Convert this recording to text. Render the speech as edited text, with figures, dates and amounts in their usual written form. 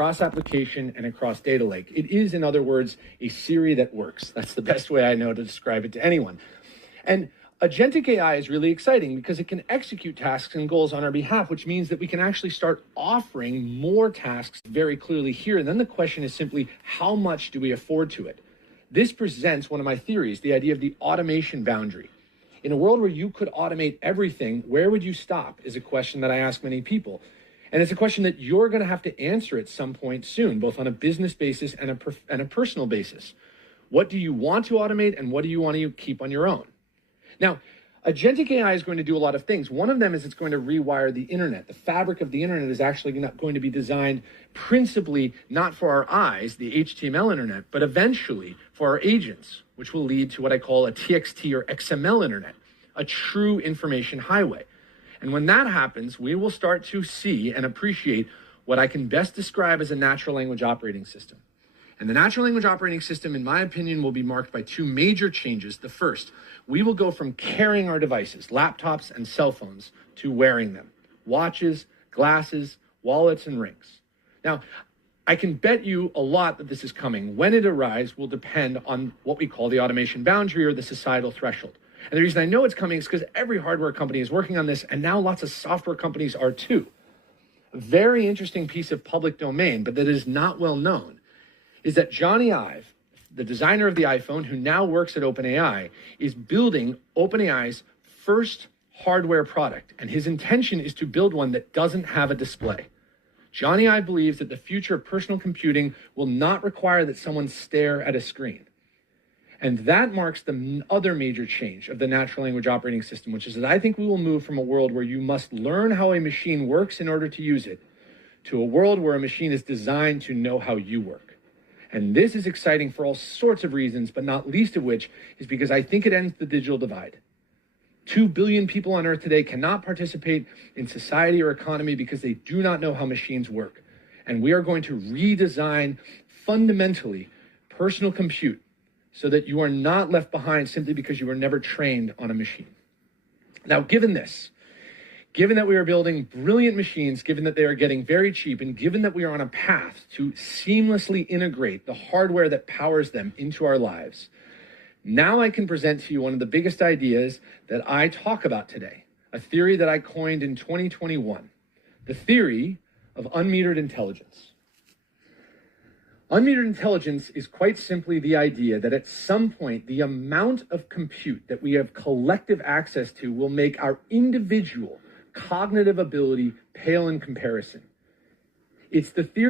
across application and across data lake. It is, in other words, a Siri that works. That's the best way I know to describe it to anyone. And agentic AI is really exciting because it can execute tasks and goals on our behalf, which means that we can actually start offering more tasks very clearly here. And then the question is simply, how much do we afford to it? This presents one of my theories, the idea of the automation boundary. In a world where you could automate everything, where would you stop is a question that I ask many people. And it's a question that you're going to have to answer at some point soon, both on a business basis and a personal basis. What do you want to automate and what do you want to keep on your own? Now, agentic AI is going to do a lot of things. One of them is it's going to rewire the internet. The fabric of the internet is actually not going to be designed principally not for our eyes, the HTML internet, but eventually for our agents, which will lead to what I call a TXT or XML internet, a true information highway. And when that happens, we will start to see and appreciate what I can best describe as a natural language operating system. And the natural language operating system, in my opinion, will be marked by two major changes. The first, we will go from carrying our devices, laptops and cell phones, to wearing them. Watches, glasses, wallets, and rings. Now, I can bet you a lot that this is coming. When it arrives will depend on what we call the automation boundary or the societal threshold. And the reason I know it's coming is because every hardware company is working on this, and now lots of software companies are too. A very interesting piece of public domain, but that is not well known, is that Johnny Ive, the designer of the iPhone, who now works at OpenAI, is building OpenAI's first hardware product. And his intention is to build one that doesn't have a display. Johnny Ive believes that the future of personal computing will not require that someone stare at a screen. And that marks the other major change of the natural language operating system, which is that I think we will move from a world where you must learn how a machine works in order to use it, to a world where a machine is designed to know how you work. And this is exciting for all sorts of reasons, but not least of which is because I think it ends the digital divide. 2 billion people on Earth today cannot participate in society or economy because they do not know how machines work. And we are going to redesign fundamentally personal compute so that you are not left behind simply because you were never trained on a machine. Now, given that we are building brilliant machines, given that they are getting very cheap, and given that we are on a path to seamlessly integrate the hardware that powers them into our lives, now I can present to you one of the biggest ideas that I talk about today, a theory that I coined in 2021, the theory of unmetered intelligence. Unmetered intelligence is quite simply the idea that at some point, the amount of compute that we have collective access to will make our individual cognitive ability pale in comparison. It's the theory